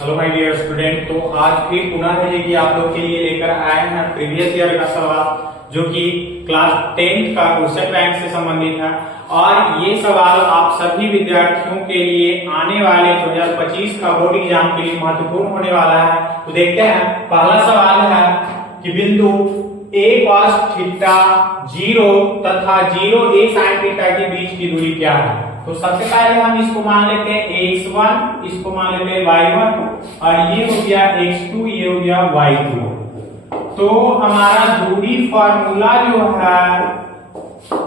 Hello my dear student. तो आज फिर पुनः है कि आप लोग के लिए लेकर आए हैं प्रीवियस ईयर का सवाल जो कि क्लास 10th का क्वेश्चन बैंक से संबंधित है। और ये सवाल आप सभी विद्यार्थियों के लिए आने वाले 2025 का बोर्ड एग्जाम के लिए महत्वपूर्ण होने वाला है। तो देखते हैं, पहला सवाल है कि बिंदु a cos थीटा 0 तथा 0 a sin थीटा के बीच की दूरी क्या है। तो सबसे पहले हम इसको मान लेते हैं x1, इसको मान लेते हैं y1 और ये हो गया x2, ये हो गया y2। तो हमारा दूरी फॉर्मूला जो है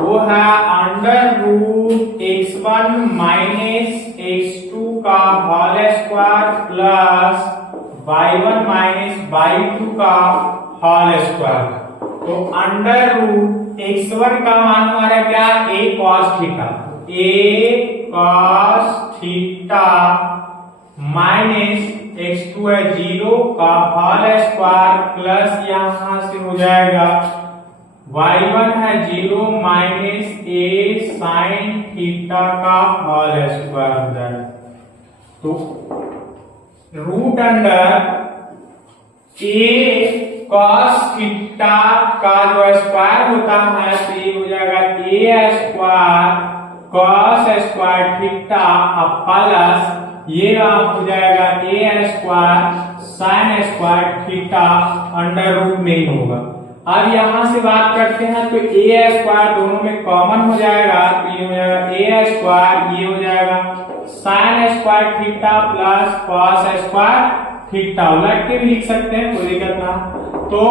वो है under root x1 minus x2 का whole square plus y1 minus y2 का होल स्क्वायर। तो अंडर रूट x1 का मान हमारा क्या, a cos theta, a cos theta minus x2 है 0 का होल स्क्वायर प्लस यहां से हो जाएगा y1 है 0 माइनस a sin थीटा का होल स्क्वायर हो जाएगा। तो root under a cos theta का जो स्क्वायर होता है तो ये हो जाएगा a square cos square theta plus ये हो जाएगा a square sin square theta under root में ही होगा। अब यहां से बात करते हैं तो a स्क्वायर दोनों में कॉमन हो जाएगा तो ये हो जाएगा a स्क्वायर, ये हो जाएगा sin square theta plus cos square theta, उलट के भी लिख सकते हैं, कोई दिक्कत ना। तो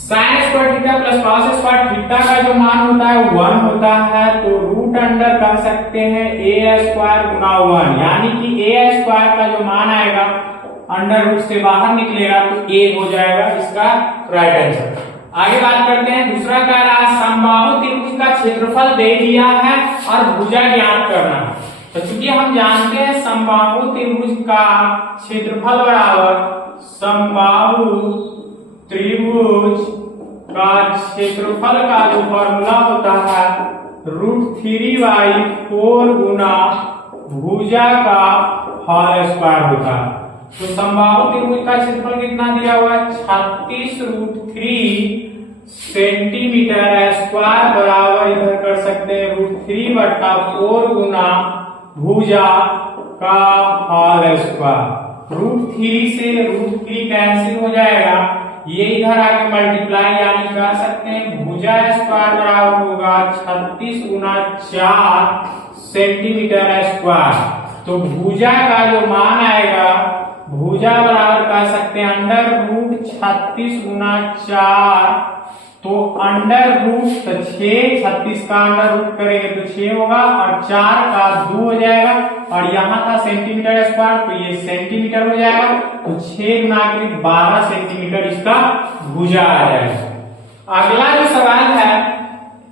sin square theta plus cos square theta का जो मान होता है 1 होता है। तो रूट अंडर कह सकते हैं a स्क्वायर गुना 1, यानी कि a स्क्वायर का जो मान आएगा अंडर रूट से बाहर निकलेगा तो a हो जाएगा इसका राइट आंसर। आगे बात करते हैं, दूसरा कह रहा है समबाहु त्रिभुज का क्षेत्रफल दे दिया है और भुजा ज्ञात करना है। तो चूंकि हम जानते हैं समबाहु त्रिभुज का क्षेत्रफल बराबर समबाहु त्रिभुज का क्षेत्रफल का जो फॉर्मूला होता है √3/4 गुना भुजा का होल स्क्वायर होता है। तो समबाहु त्रिभुज का क्षेत्रफल कितना दिया हुआ है, 36√3 सेंटीमीटर स्क्वायर बराबर इधर कर सकते हैं √3/4 गुना भुजा का होल स्क्वायर। √3 से √3 कैंसिल हो जाएगा, ये इधर आके मल्टीप्लाई यानी कर सकते हैं भुजा स्क्वायर बराबर होगा 36 गुना 4 सेंटीमीटर स्क्वायर। तो भुजा का जो मान आएगा भुजा बराबर कर सकते हैं अंडर रूट 36 गुना 4, तो अंडर रूट 6, 36 का अंडर रूट करेंगे तो 6 होगा और 4 का 2 हो जाएगा और यहाँ था सेंटीमीटर स्क्वायर तो ये सेंटीमीटर हो जाएगा। तो 6 गुना के 12 सेंटीमीटर इसका भुजा आ जाएगा। अगला जो सवाल है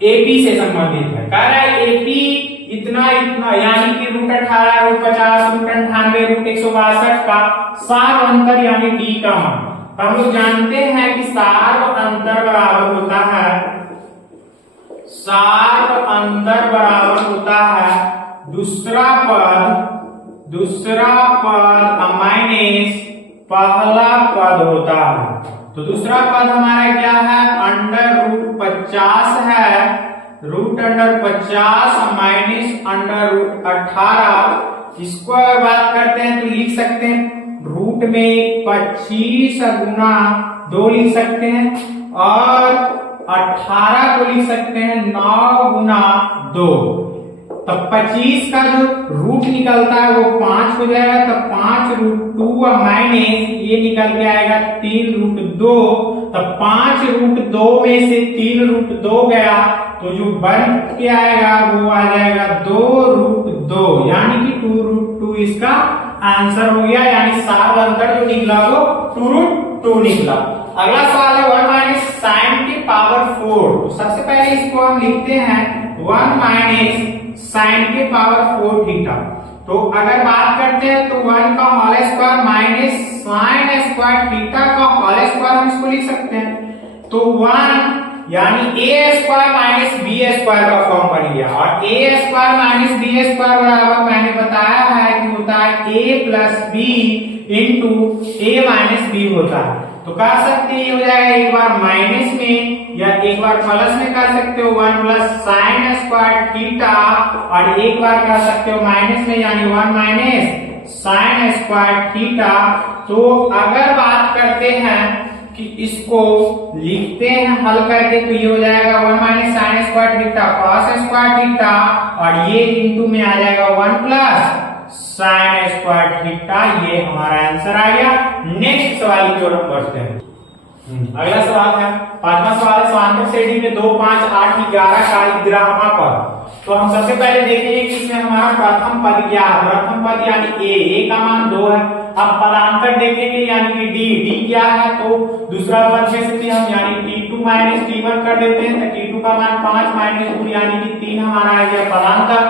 एपी से संबंधित है, कह रहा है एपी इतना इतना यानी कि √18, √50, √98, √162 का सार अंतर यानी डी का मान। हम लोग जानते हैं कि सार अंतर बराबर होता है, सार अंतर बराबर होता है दूसरा पद माइनस पहला पद होता है। तो दूसरा पद हमारा क्या है, अंडर रूट 50 है, root under 50 minus under root 18। इसको अगर बात करते हैं तो लिख सकते हैं रूट में 25 गुना 2 लिख सकते हैं और 18 को लिख सकते हैं 9 गुना 2। तब 25 का जो रूट निकलता है वो 5 हो जाएगा, तब 5√2 माइनस ये निकल के आएगा 3√2। तब 5√2 में से 3√2 गया तो जो बन के आएगा वो आ जाएगा 2√2 यानी कि 2√2 इसका आंसर हो गया, यानी सार अंतर जो निकला वो 2√2 निकला। अगला सवाल है 1 माइनस साइन की पावर 4। तो सबसे पहले इसको हम लिखते हैं 1 माइनस साइन के पावर 4 थीटा। तो अगर बात करते हैं तो 1 का whole square minus sine square theta का होल स्क्वायर हम इसको लिख सकते हैं। तो 1 यानी a square minus b square का फॉर्म बन गया। और a square minus b square बराबर मैंने बताया है कि होता है a plus b into a minus b होता है। तो कह सकते हैं ये हो जाएगा एक बार माइनस में या एक बार प्लस में कर सकते हो 1 प्लस साइन स्क्वायर थीटा, और एक बार कर सकते हो माइनस में यानी 1 माइनस साइन स्क्वायर थीटा। तो अगर बात करते हैं कि इसको लिखते हैं हल करके तो ये हो जाएगा 1 minus sine square theta cos square theta, और ये इंटू में आ जाएगा 1 प्लस साइन स्क्वायर थीटा। ये हमारा आंसर आ गया। नेक्स्ट सवाल की ओर हम बढ़ते हैं। अगला सवाल है, पांचवा सवाल है, समांतर श्रेणी में 2, 5, 8, 11 का ग्रामा पद। तो हम सबसे पहले देखेंगे कि इसमें हमारा प्रथम पद क्या है। प्रथम पद यानी ए का मान 2 है। अब पदांतर देखेंगे यानी कि डी क्या है, तो दूसरा पद में से हम यानी t2 माइनस t1 कर देते हैं, तो t2 का मान 5 माइनस 2 यानी कि 3 हमारा आ गया पदांतर।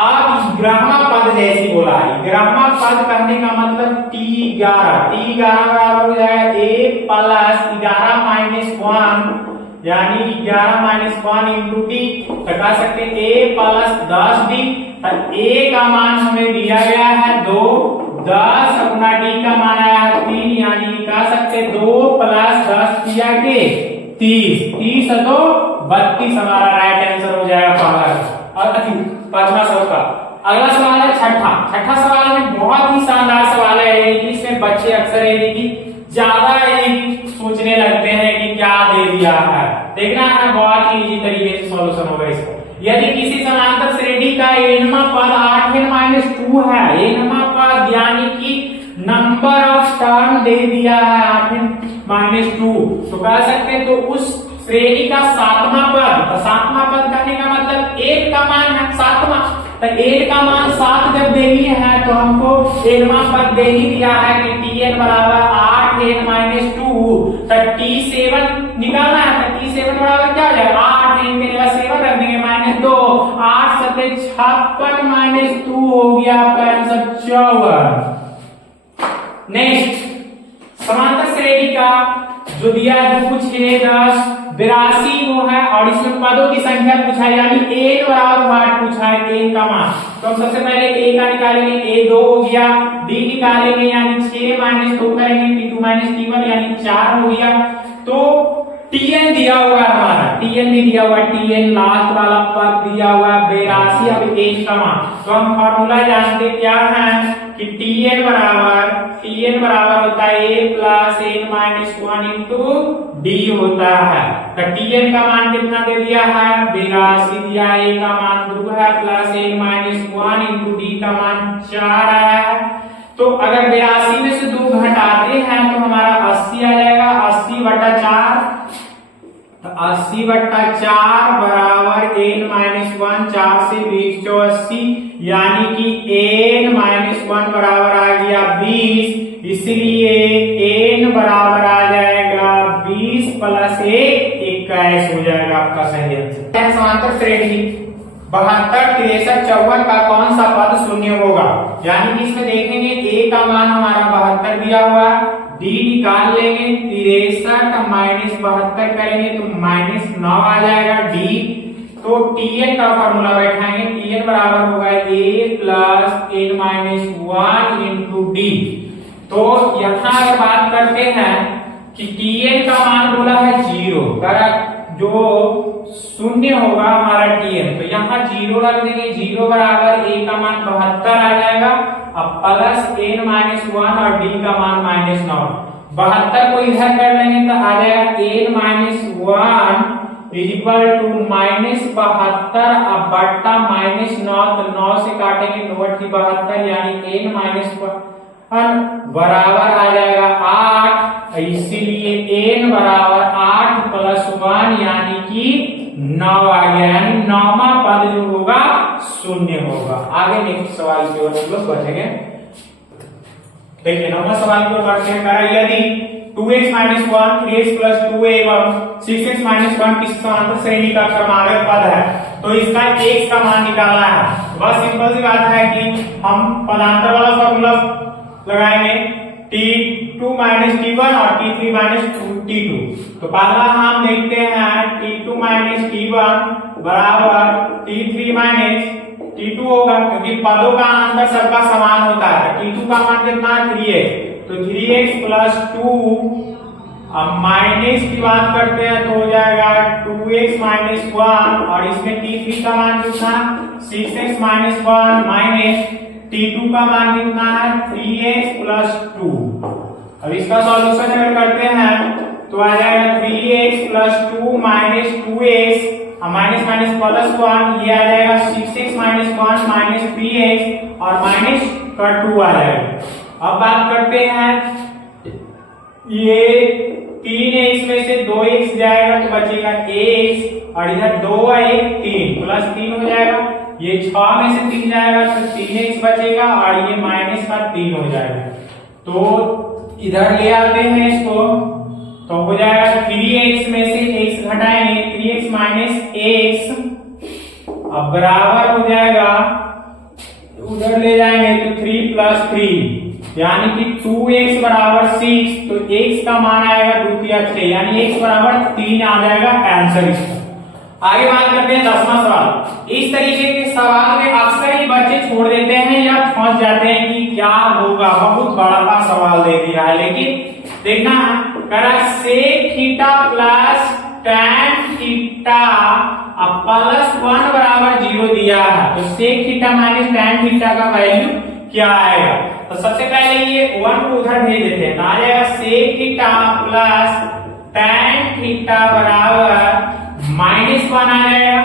अब ग्रामा पद जैसी बोला है, ग्रामा पद करने का मतलब t11 बराबर हो जाएगा a प्लस 11 माइनस 1 यानी 11 माइनस 1 इंटू टी। तो कह सकते हैं a प्लस 10d। a का मान हमें दिया गया है 2, 10 अपना d का मान आया है 3 यानी कह सकते 2 प्लस 10 किया के 30, 30 तो 32 हमारा राइट आंसर हो जाएगा पहला और पांचवा सवाल का। अगला सवाल है छठा सवाल में बहुत ही शानदार सवाल है। इसमें बच्चे अक्सर कि ज्यादा सोचने लगते हैं कि क्या दे दिया है। देखना है बहुत ही इजी तरीके से सॉल्यूशन होगा इसका। यदि किसी समांतर श्रेणी का एनवा पद 8n-2 है, एनवा पद यानी कि नंबर ऑफ टर्म दे दिया है 8n-2, तो कह सकते हैं तो उस श्रेणी का सातवां पद, तो सातवां पद कहने का मतलब 1 का मान है सातवां, तो 1 का मान 7 जब देनी है तो हमको एनवां पद दे ही दिया है कि tn बराबर 8n-2, तो t7 निकालना है, तो t7 बराबर क्या हो जाएगा 8n के जगह 7 रख देंगे -2, 8 7 56 -2 हो गया आपका आंसर 54। नेक्स्ट समांतर श्रेणी का जो दिया है 2, 6, 10, 82 वो है, और इसमें पदों की संख्या पूछा है यानी n बराबर 8 पूछा है, n का मान। तो हम सबसे पहले a का निकालेंगे, a 2 हो गया, d निकालेंगे यानी 6 - 2 करेंगे, t2 - t1 यानी 4 हो गया। तो tn दिया हुआ है हमारा, tn भी दिया हुआ है, tn लास्ट वाला पद दिया हुआ है 82। अब n का मान, तो हम फॉर्मूला जानते क्या है कि tn बराबर होता है a plus n-1 into d होता है। तो tn का मान कितना दे दिया है 82 दिया, a का मान 2 है प्लस n-1 इंटू d का मान 4 है। तो अगर 82 में से 2 घटाते हैं तो हमारा 80 आ जाएगा, 80/4, तो 80/4 बराबर n-1, 4 से 20 84 यानी कि n-1 बराबर आ गया 20, इसलिए n बराबर आ जाएगा 20 + 1 21 हो जाएगा आपका सही आंसर। समांतर श्रेणी 72, 63, 54 का कौन सा पद शून्य होगा, यानी कि इसमें देखेंगे a का मान हमारा 72 दिया हुआ है, d निकाल लेंगे 63 - 72 करेंगे तो -9 आ जाएगा d। तो tn का फॉर्मूला बैठाएंगे, tn बराबर होगा a plus n-1 into d। तो यहाँ अगर बात करते हैं कि tn का मान बोला है 0, जो शून्य होगा हमारा tn, तो यहाँ 0 रख देंगे, 0 बराबर a का मान 72 आ जाएगा, अब प्लस n-1 और d का मान -9, 72 को इधर कर लेंगे तो आ जाएगा n-1 इक्वल टू -72 अब बट्टा -9, तो 9 से काटेंगे 9 × 72 यानी n-1 बराबर आ जाएगा 8, इसीलिए n बराबर 8 + 1 यानी कि 9 आ गया, यानी 9वां पद जो होगा शून्य होगा। आगे नेक्स्ट सवाल की ओर हम लोग बढ़ेंगे। देखिए 9वां सवाल को बढ़ते हैं। यदि 2x - 1 3x + 2a एवं 6x - 1 किसी समांतर श्रेणी का क्रमागत पद है तो इसका x का मान निकालना है। बस सिंपल सी बात है कि हम पदांतर वाला फॉर्मूला लगाएंगे, T2 माइनस T1 और T3 माइनस T2। तो पहला हम देखते हैं T2 माइनस T1 बराबर T3 माइनस T2 होगा, क्योंकि पदों का अंतर सबका समान होता है। T2 का मान कितना है 3x, तो 3x प्लस 2, अब माइनस की बात करते हैं तो हो जाएगा 2x माइनस 1, और इसमें T3 का मान कितना 6x माइनस 1 माइनस T2 का मान कितना है 3x प्लस 2। अब इसका सॉल्यूशन अगर करते हैं तो आ जाएगा 3x plus 2 minus 2x, minus minus plus 1, ये आ जाएगा 6x माइनस 1 माइनस 3x और माइनस का 2 आ जाएगा। अब बात करते हैं ये 3x में से 2x जाएगा तो बचेगा x, और इधर 2 1 3 प्लस 3 हो जाएगा, ये 6 में से 3 जाएगा तो 3x बचेगा, और ये माइनस का 3 हो जाएगा। तो इधर ले आते हैं इसको, तो हो जाएगा 3x में से x घटाएंगे 3x माइनस x, अब बराबर हो जाएगा उधर ले जाएंगे तो 3 प्लस 3 यानी कि 2x बराबर 6, तो x का मान आएगा 2 या 6 यानी x बराबर 3 आ जाएगा आंसर इसका। आगे बात करते हैं 10वां सवाल। इस तरीके के सवाल में अक्सर ही बच्चे छोड़ देते हैं या फंस जाते हैं कि क्या होगा, बहुत बड़ा सवाल दे दिया है, लेकिन देखना करा sec theta plus tan theta अब प्लस 1 बराबर 0 दिया है, तो sec theta minus tan theta का वैल्यू क्या आएगा। तो सबसे पहले ये 1 को उधर भेज देते हैं, तो आ जाएगा sec theta plus tan theta बराबर माइनस 1 आ जाएगा।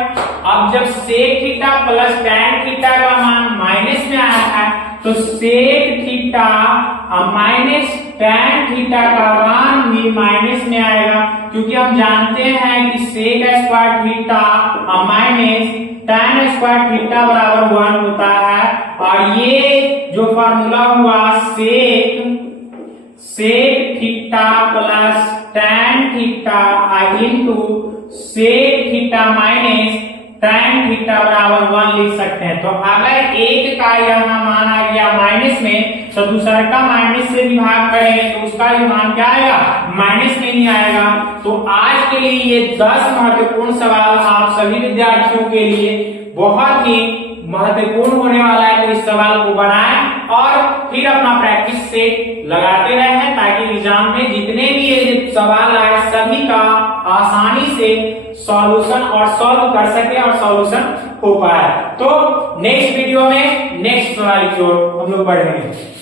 अब जब sec theta plus tan theta का मान माइनस में आया है तो sec theta minus tan theta का मान भी माइनस में आएगा, क्योंकि हम जानते हैं कि sec square theta minus tan square theta बराबर 1 होता है, और ये जो फार्मूला हुआ sec theta plus tan theta into sec theta minus tan theta बराबर 1 लिख सकते हैं। तो अगर एक का यहाँ मान आ गया माइनस में, तो दूसरा का माइनस से भी भाग करेंगे तो उसका भी मान क्या आएगा माइनस में ही आएगा। तो आज के लिए ये 10 महत्वपूर्ण सवाल आप सभी विद्यार्थियों के लिए बहुत ही महत्वपूर्ण होने वाला है, तो इस सवाल को बनाएं और फिर अपना प्रैक्टिस से लगाते रहें, ताकि एग्जाम में जितने भी ये सवाल आए सभी का आसानी से सॉल्यूशन और सॉल्व कर सके और सॉल्यूशन हो पाए। तो नेक्स्ट वीडियो में नेक्स्ट सवाल की ओर हम लोग बढ़ेंगे।